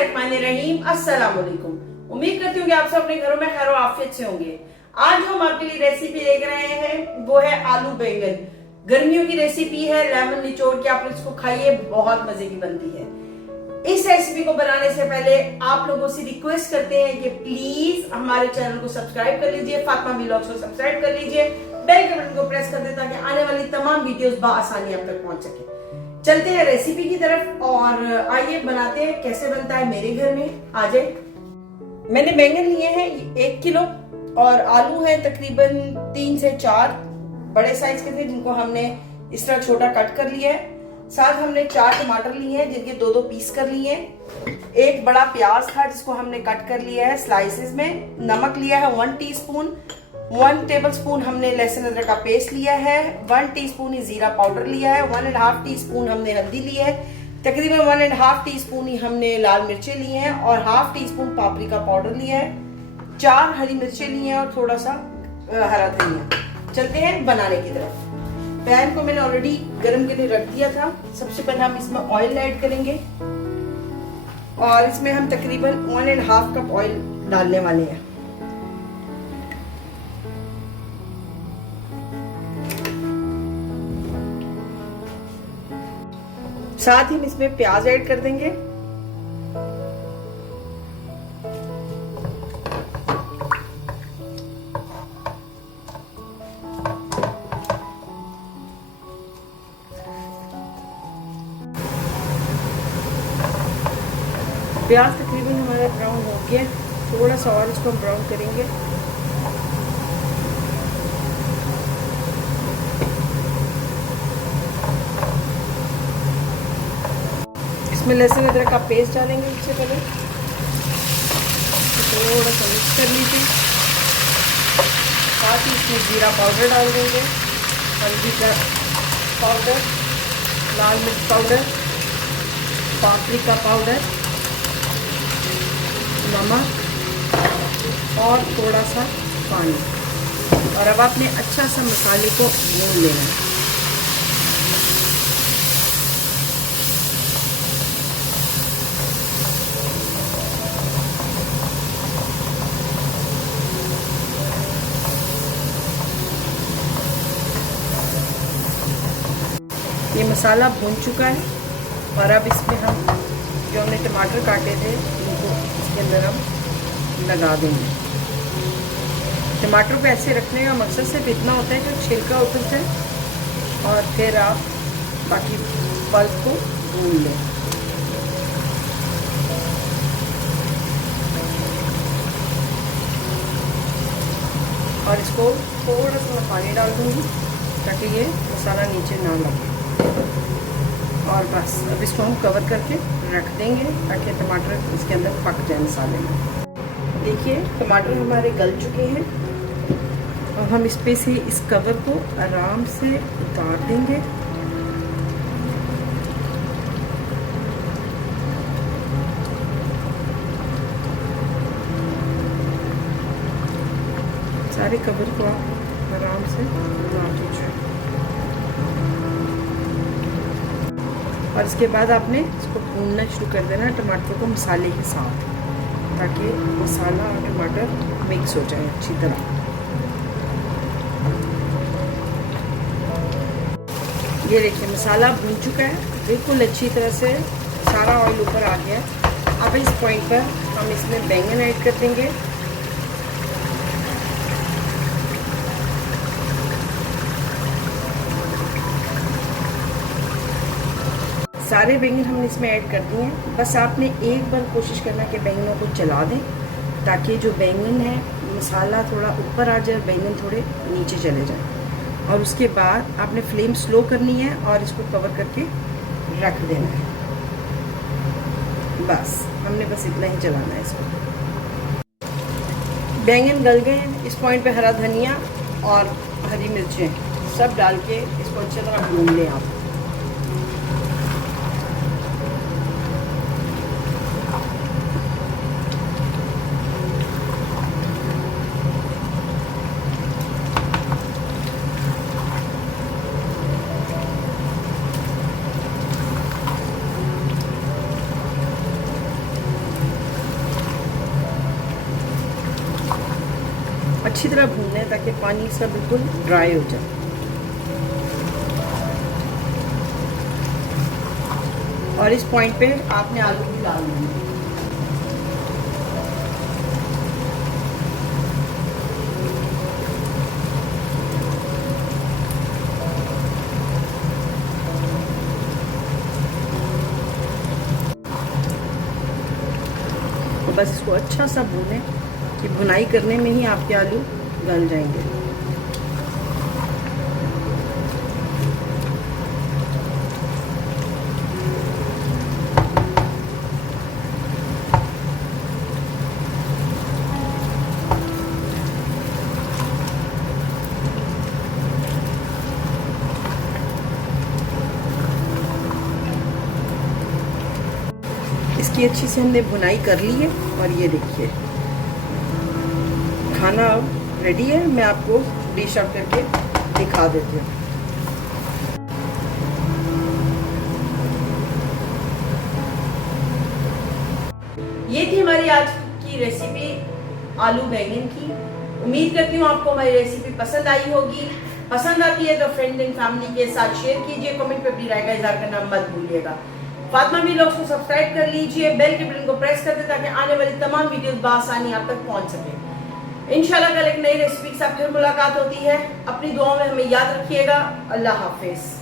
बिस्मिल्लाहिर्रहमानिर्रहीम। अस्सलाम वालेकुम। उम्मीद करती हूँ कि आप सब अपने घरों में खैर और आफियत से होंगे। आज जो हम आपके लिए रेसिपी देख रहे हैं वो है आलू बैंगन। गर्मियों की रेसिपी है, लेमन निचोड़ के आप इसको खाइए, बहुत मजे की बनती है। इस रेसिपी को बनाने से पहले आप लोगों से रिक्वेस्ट करते हैं कि प्लीज हमारे चैनल को सब्सक्राइब कर लीजिए, फातिमा व्लॉग्स को सब्सक्राइब कर लीजिए, बेल के बटन को प्रेस कर दें ताकि आने वाली तमाम वीडियोस बआसानी आप तक पहुंच सके। चलते हैं रेसिपी की तरफ और आइए बनाते हैं कैसे बनता है मेरे घर में। आ जाए। मैंने बैंगन लिए हैं 1 किलो और आलू है तकरीबन 3 से 4 बड़े साइज के थे, जिनको हमने इस तरह छोटा कट कर लिया है। साथ हमने 4 टमाटर लिए हैं जिनके 2-2 पीस कर लिए हैं। एक बड़ा प्याज था जिसको हमने कट कर लिया है स्लाइसेस में। नमक लिया है 1 टीस्पून। 1 टेबलस्पून हमने लहसुन अदरक का पेस्ट लिया है। 1 टीस्पून ही जीरा पाउडर लिया है। 1.5 टीस्पून हमने हल्दी ली है। तकरीबन 1.5 टीस्पून ही हमने लाल मिर्चें ली हैं और 1/2 टीस्पून पापरिका पाउडर लिया है। 4 हरी मिर्चें ली हैं और थोड़ा सा हरा धनिया। चलते हैं बनाने की तरफ। पैन को मैंने ऑलरेडी गर्म के लिए रख दिया था। सबसे पहले हम इसमें ऑयल ऐड करेंगे और इसमें हम तकरीबन 1.5 कप ऑयल डालने वाले हैं। साथ ही हम इसमें प्याज ऐड कर देंगे। प्याज तकरीबन हमारा ब्राउन हो गया, थोड़ा सा और इसको हम ब्राउन करेंगे। इसमें लहसुन अदरक का पेस्ट डालेंगे। इससे पहले थोड़ा सा मिक्स कर लीजिए। साथ ही इसमें जीरा पाउडर डाल देंगे, हल्दी का पाउडर, लाल मिर्च पाउडर, पापरिका पाउडर, नमक और थोड़ा सा पानी। और अब आपने अच्छा सा मसाले को भून लेना है। ये मसाला भून चुका है और अब इसमें हम जो हमने टमाटर काटे थे उनको इसके अंदर हम लगा देंगे। टमाटर को ऐसे रखने का मकसद सिर्फ इतना होता है कि छिलका उतर जाए और फिर आप बाकी पल्प को भून लें। और इसको थोड़ा सा मैं पानी डाल दूँगी ताकि ये मसाला नीचे ना लगे। और बस अब इसको हम कवर करके रख देंगे ताकि टमाटर इसके अंदर पक जाए मसाले में। देखिए टमाटर हमारे गल चुके हैं और हम इस पे से इस कवर को आराम से उतार देंगे। सारे कवर को आप आराम से उतार दीजिए और इसके बाद आपने इसको भूनना शुरू कर देना टमाटर को मसाले के साथ, ताकि मसाला और टमाटर मिक्स हो जाए अच्छी तरह। ये देखिए मसाला भून चुका है बिल्कुल अच्छी तरह से, सारा ऑयल ऊपर आ गया है। अब इस पॉइंट पर हम इसमें बैंगन ऐड कर देंगे। सारे बैंगन हमने इसमें ऐड कर दिए हैं। बस आपने एक बार कोशिश करना कि बैंगनों को जला दें ताकि जो बैंगन है मसाला थोड़ा ऊपर आ जाए, बैंगन थोड़े नीचे चले जाए। और उसके बाद आपने फ्लेम स्लो करनी है और इसको कवर करके रख देना है। बस हमने बस इतना ही चलाना है इसको। बैंगन गल गए। इस पॉइंट पे हरा धनिया और हरी मिर्चें सब डाल के इसको अच्छी तरह भून लें आप। अच्छी तरह भूनना है ताकि पानी इसका बिल्कुल ड्राई हो जाए। और इस पॉइंट पे आपने आलू भी डाल देना। तो बस इसको अच्छा सा भूनें कि भुनाई करने में ही आपके आलू गल जाएंगे। इसकी अच्छी से हमने भुनाई कर ली है और ये देखिए खाना रेडी है। मैं आपको डिश आउट करके दिखा देती हूँ। ये थी हमारी आज की रेसिपी आलू बैंगन की। उम्मीद करती हूँ आपको हमारी रेसिपी पसंद आई होगी। पसंद आती है तो फ्रेंड एंड फैमिली के साथ शेयर कीजिए। कमेंट पे अपनी राय का इज़हार करना मत भूलिएगा। फातिमा व्लॉग्स को सब्सक्राइब कर लीजिए, बेल के बटन को प्रेस कर दे ताकि आने वाली तमाम वीडियोस बआसानी आप तक पहुंच सके। इंशाल्लाह कल एक नई रेसिपी के साथ फिर मुलाकात होती है। अपनी दुआओं में हमें याद रखिएगा। अल्लाह हाफिज।